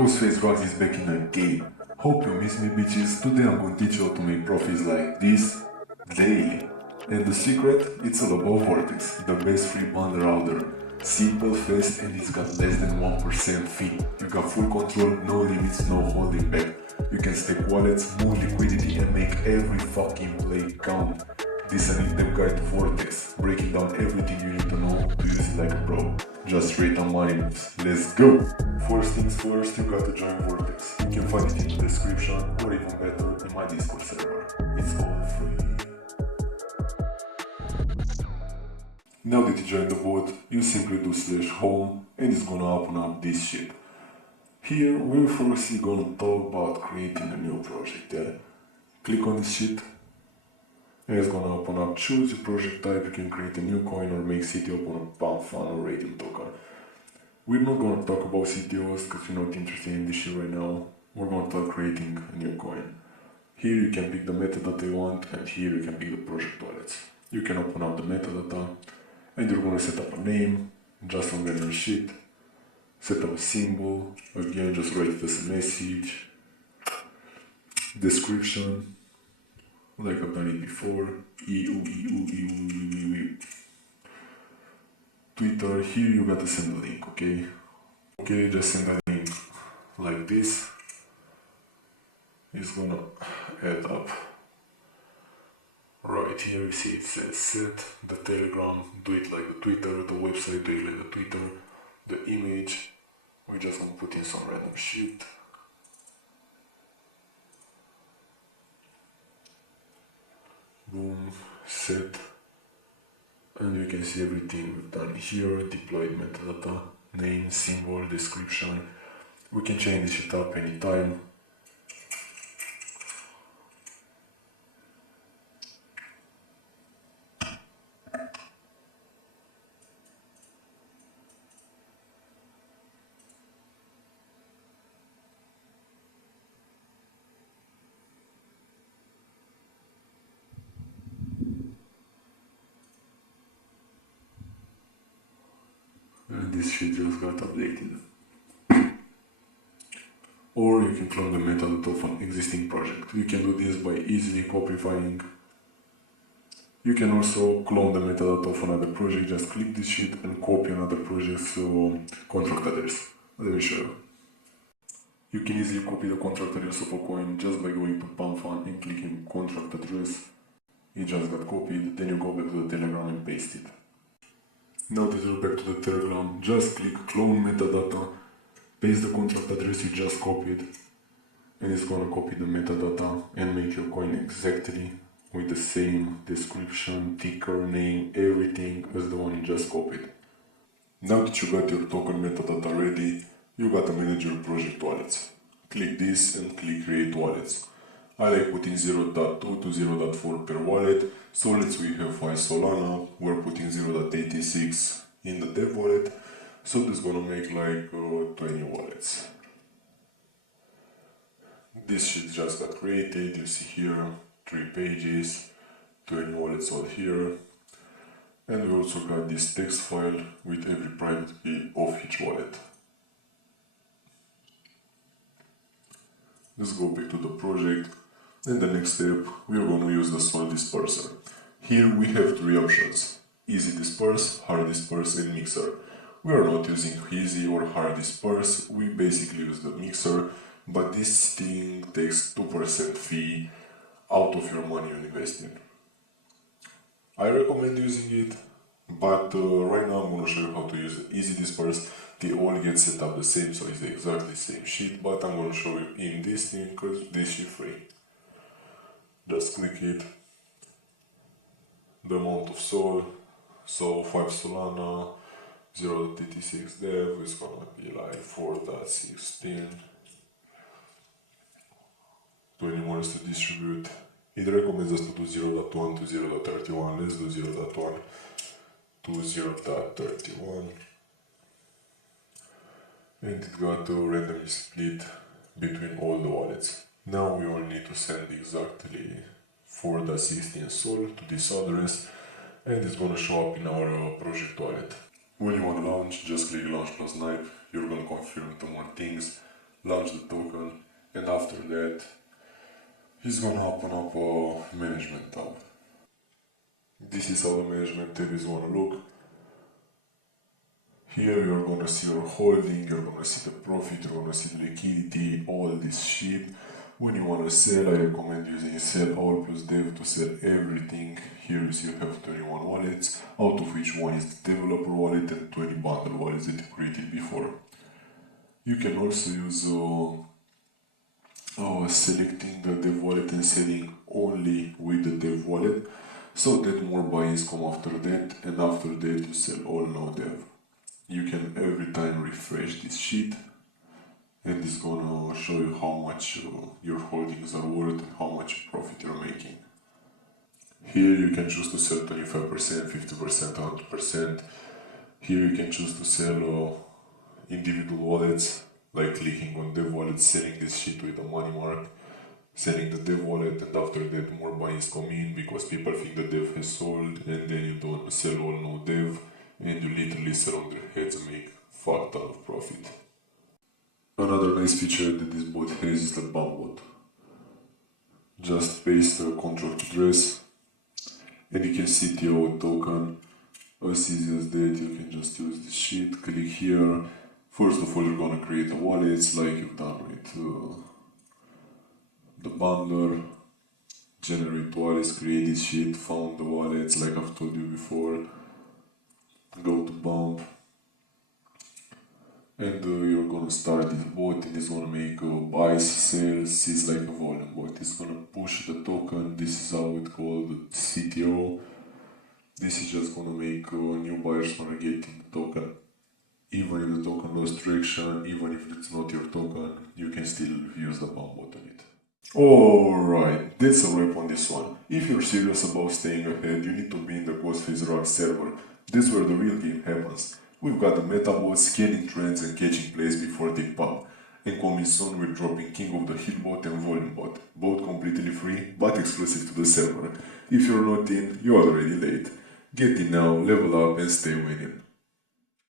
GhostfaceRugs is back in the game. Hope you miss me, bitches. Today I'm going to teach you how to make profits like this daily. And the secret, it's all about Vortex, the best free bundle out there. Simple, fast, and it's got less than 1% fee. You got full control, no limits, no holding back. You can stake wallets, move liquidity, and make every fucking play count. This is an in-depth guide to Vortex, breaking down everything you need to know to use it like a pro. Just straight on money moves. Let's go! First things first, you got to join Vortex. You can find it in the description, or even better, in my Discord server. It's all free. Now that you join the bot, you simply do /home and it's gonna open up this shit. Here, we're firstly gonna talk about creating a new project, yeah? Click on this shit. And it's gonna open up, choose your project type, you can create a new coin or make CTO upon a pumpfun or rating token. We're not gonna talk about CTOs because we're not interested in this shit right now. We're gonna talk creating a new coin. Here you can pick the metadata you want, and here you can pick the project wallets. You can open up the metadata, and you're gonna set up a name, just some random shit. Set up a symbol, again just write it as a message. Description, like I've done it before. Twitter, here you gotta send a link, okay? Okay, just send a link like this. It's gonna add up. Right here you see it says set, the Telegram, do it like the Twitter, the website, do it like the Twitter, the image, we're just gonna put in some random shit. Boom, set, and you can see everything we've done here, deployed metadata, name, symbol, description. We can change this shit up anytime. And this shit just got updated. Or you can clone the metadata of an existing project. You can do this by easily copying. You can also clone the metadata of another project, just click this shit and copy another project's contract address. Let me show you. You can easily copy the contract address of a coin just by going to pumpfun and clicking contract address. It just got copied, then you go back to the Telegram and paste it. Now that you're back to the Telegram, just click clone metadata, paste the contract address you just copied, and it's gonna copy the metadata and make your coin exactly with the same description, ticker, name, everything as the one you just copied. Now that you got your token metadata ready, you gotta manage your project wallets. Click this and click create wallets. I like putting 0.2 to 0.4 per wallet, so let's we have 5 Solana, we're putting 0.86 in the dev wallet, so this is gonna make like 20 wallets. This shit just got created, you see here, 3 pages, 20 wallets all here, and we also got this text file with every private key of each wallet. Let's go back to the project. And the next step, we are going to use the Sol disperser. Here we have 3 options: easy disperse, hard disperse, and mixer. We are not using easy or hard disperse, we basically use the mixer, but this thing takes 2% fee out of your money you invest in. I recommend using it, but right now I'm going to show you how to use the easy disperse. They all get set up the same, so it's exactly the same shit, but I'm going to show you in this thing because this is free. Just click it, the amount of Sol, so 5 Solana, 0.86 dev is gonna be like 4.16, 20 more to distribute. It recommends us to do 0.1 to 0.31, let's do 0.1 to 0.31, and it got randomly split between all the wallets. Now we only need to send exactly 4.16 Sol to this address, and it's gonna show up in our project wallet. When you want to launch, just click launch plus snipe, you're gonna confirm 2 more things, launch the token, and after that he's gonna open up a management tab. This is how the management tab is gonna look. Here you're gonna see your holding, you're gonna see the profit, you're gonna see the liquidity, all this shit. When you wanna sell, I recommend using sell all plus dev to sell everything. Here you see you have 21 wallets, out of which one is the developer wallet and 20 bundle wallets that you created before. You can also use selecting the dev wallet and selling only with the dev wallet, so that more buy-ins come after that, and after that you sell all no dev. You can every time refresh this sheet, and it's gonna show you how much your holdings are worth and how much profit you're making. Here you can choose to sell 25%, 50%, 100%. Here you can choose to sell individual wallets, like clicking on dev wallet, selling this shit with a money mark, selling the dev wallet, and after that more buy-ins come in because people think the dev has sold, and then you don't sell all no dev, and you literally sell on their heads and make fuck ton of profit. Another nice feature that this bot has is the bump bot. Just paste the contract address and you can CTO a token. As easy as that, you can just use this shit, click here. First of all, you're gonna create a wallet like you've done with the bundler. Generate wallets, create this shit, found the wallets like I've told you before. Go to bump, and you're gonna start this bot, and it's gonna make buys, sales. It's like a volume bot. It's gonna push the token. This is how it's called, CTO. This is just gonna make new buyers gonna get in the token. Even if the token lost traction, even if it's not your token, you can still use the bump bot on it. Alright, that's a wrap on this one. If you're serious about staying ahead, you need to be in the GhostfaceRugs server. That's where the real game happens. We've got the meta bots scanning trends and catching plays before they pop. And coming soon, we're dropping King of the Hill bot and Volume bot, both completely free but exclusive to the server. If you're not in, you're already late. Get in now, level up and stay winning.